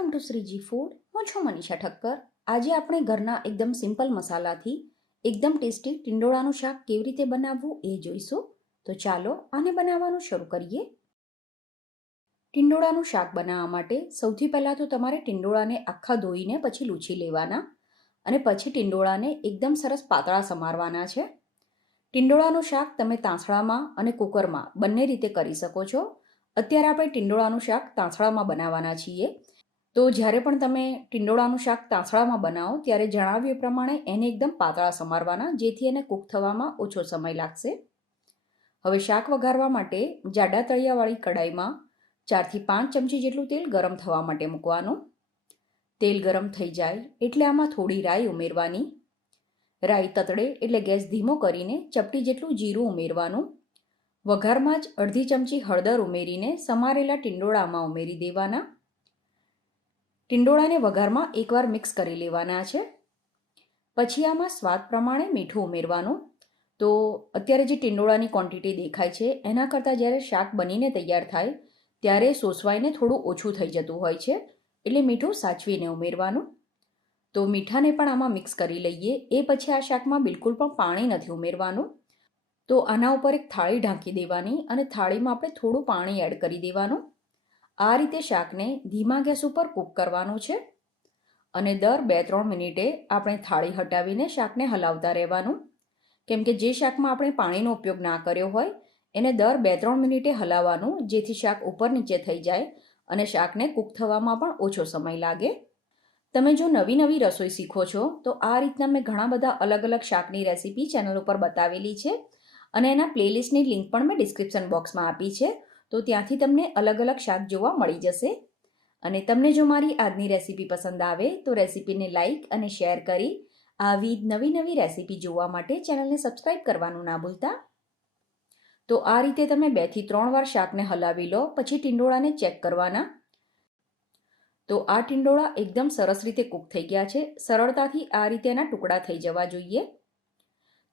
Welcome to Shriji food. હું છું મનીષા ઠક્કર. આજે આપણે ઘરના એકદમ સિમ્પલ મસાલાથી એકદમ ટેસ્ટી ટિંડોળાનું શાક કેવી રીતે બનાવવું એ જોઈશું. તો ચાલો આને બનાવવાનું શરૂ કરીએ. ટિંડોળાનું શાક બનાવવા માટે સૌથી પહેલાં તો તમારે ટિંડોળાને આખા ધોઈને પછી લૂછી લેવાના અને પછી ટિંડોળાને એકદમ સરસ પાતળા સમારવાના છે. ટિંડોળાનું શાક તમે તાંસળામાં અને કુકરમાં બંને રીતે કરી શકો છો. અત્યારે આપણે ટિંડોળાનું શાક તાંસળામાં બનાવવાના છીએ. તો જ્યારે પણ તમે ટિંડોળાનું શાક તાંસળામાં બનાવો ત્યારે જણાવ્યું એ પ્રમાણે એને એકદમ પાતળા સમારવાના, જેથી એને કૂક થવામાં ઓછો સમય લાગશે. હવે શાક વઘારવા માટે જાડા તળિયાવાળી કડાઈમાં 4 થી 5 ચમચી જેટલું તેલ ગરમ થવા માટે મૂકવાનું. તેલ ગરમ થઈ જાય એટલે આમાં થોડી રાઈ ઉમેરવાની. રાઈ તતડે એટલે ગેસ ધીમો કરીને ચપટી જેટલું જીરું ઉમેરવાનું. વઘારમાં જ અડધી ચમચી હળદર ઉમેરીને સમારેલા ટિંડોળામાં ઉમેરી દેવાના. ટિંડોળાને વઘારમાં એકવાર મિક્સ કરી લેવાના છે. પછી આમાં સ્વાદ પ્રમાણે મીઠું ઉમેરવાનું. તો અત્યારે જે ટિંડોળાની ક્વોન્ટિટી દેખાય છે એના કરતાં જ્યારે શાક બનીને તૈયાર થાય ત્યારે સોસવાઈને થોડું ઓછું થઈ જતું હોય છે, એટલે મીઠું સાચવીને ઉમેરવાનું. તો મીઠાને પણ આમાં મિક્સ કરી લઈએ. એ પછી આ શાકમાં બિલકુલ પણ પાણી નથી ઉમેરવાનું. તો આના ઉપર એક થાળી ઢાંકી દેવાની અને થાળીમાં આપણે થોડું પાણી એડ કરી દેવાનું. આ રીતે શાકને ધીમા ગેસ ઉપર કૂક કરવાનું છે અને દર 2-3 મિનિટે આપણે થાળી હટાવીને શાકને હલાવતા રહેવાનું. કેમ કે જે શાકમાં આપણે પાણીનો ઉપયોગ ના કર્યો હોય એને દર 2-3 મિનિટે હલાવવાનું, જેથી શાક ઉપર નીચે થઈ જાય અને શાકને કૂક થવામાં પણ ઓછો સમય લાગે. તમે જો નવી રસોઈ શીખો છો તો આ રીતના મેં ઘણા બધા અલગ અલગ શાકની રેસીપી ચેનલ ઉપર બતાવેલી છે અને એના પ્લેલિસ્ટની લિંક પણ મેં ડિસ્ક્રિપ્શન બોક્સમાં આપી છે. તો ત્યાંથી તમને અલગ અલગ શાક જોવા મળી જશે. અને તમને જો મારી આજની રેસીપી પસંદ આવે તો રેસીપીને લાઇક અને શેર કરી આવી નવી રેસીપી જોવા માટે ચેનલને સબસ્ક્રાઈબ કરવાનું ના ભૂલતા. તો આ રીતે તમે 2 થી 3 વાર શાકને હલાવી લો, પછી ટિંડોળાને ચેક કરવાના. તો આ ટિંડોળા એકદમ સરસ રીતે કૂક થઈ ગયા છે. સરળતાથી આ રીતે એના ટુકડા થઈ જવા જોઈએ.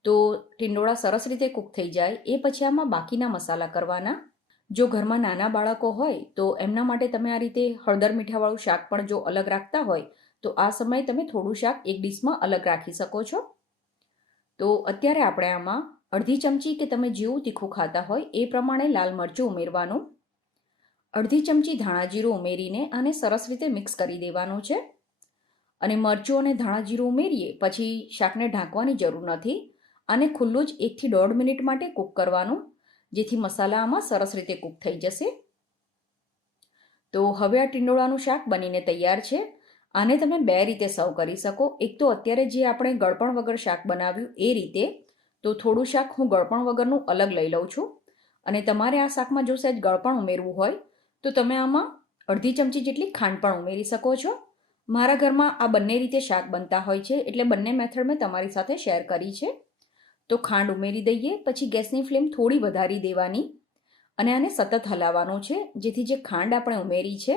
તો ટિંડોળા સરસ રીતે કૂક થઈ જાય એ પછી આમાં બાકીના મસાલા કરવાના. જો ઘરમાં નાના બાળકો હોય તો એમના માટે તમે આ રીતે હળદર મીઠાવાળું શાક પણ જો અલગ રાખતા હોય તો આ સમયે તમે થોડું શાક એક ડીશમાં અલગ રાખી શકો છો. તો અત્યારે આપણે આમાં અડધી ચમચી કે તમે જેવું તીખું ખાતા હોય એ પ્રમાણે લાલ મરચું ઉમેરવાનું. અડધી ચમચી ધાણા જીરું ઉમેરીને આને સરસ રીતે મિક્સ કરી દેવાનું છે. અને મરચું અને ધાણા જીરું ઉમેરીએ પછી શાકને ઢાંકવાની જરૂર નથી. આને ખુલ્લું જ 1 થી 1.5 મિનિટ માટે કૂક કરવાનું, જેથી મસાલા આમાં સરસ રીતે કૂક થઈ જશે. તો હવે આ ટિંડોળાનું શાક બનીને તૈયાર છે. આને તમે 2 રીતે સર્વ કરી શકો. એક તો અત્યારે જે આપણે ગળપણ વગર શાક બનાવ્યું એ રીતે. તો થોડું શાક હું ગળપણ વગરનું અલગ લઈ લઉં છું અને તમારે આ શાકમાં જો સહેજ ગળપણ ઉમેરવું હોય તો તમે આમાં અડધી ચમચી જેટલી ખાંડ પણ ઉમેરી શકો છો. મારા ઘરમાં આ બંને રીતે શાક બનતા હોય છે, એટલે બંને મેથડ મેં તમારી સાથે શેર કરી છે. તો ખાંડ ઉમેરી દઈએ, પછી ગેસની ફ્લેમ થોડી વધારી દેવાની અને આને સતત હલાવવાનું છે, જેથી જે ખાંડ આપણે ઉમેરી છે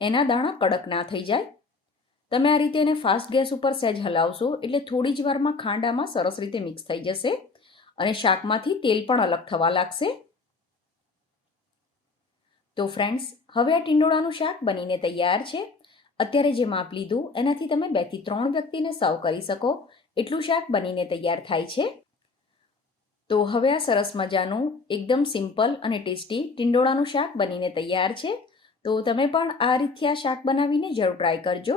એના દાણા કડક ના થઈ જાય. તમે આ રીતે એને ફાસ્ટ ગેસ ઉપર સહેજ હલાવશો એટલે થોડી જ વારમાં ખાંડ આમાં સરસ રીતે મિક્સ થઈ જશે અને શાકમાંથી તેલ પણ અલગ થવા લાગશે. તો ફ્રેન્ડ્સ, હવે આ ટિંડોળાનું શાક બનીને તૈયાર છે. અત્યારે જે માપ લીધું એનાથી તમે 2 થી 3 વ્યક્તિને સર્વ કરી શકો એટલું શાક બનીને તૈયાર થાય છે. તો હવે આ સરસ મજાનું એકદમ સિમ્પલ અને ટેસ્ટી ટિંડોળાનું શાક બનીને તૈયાર છે. તો તમે પણ આ રીતથી આ શાક બનાવીને જરૂર ટ્રાય કરજો.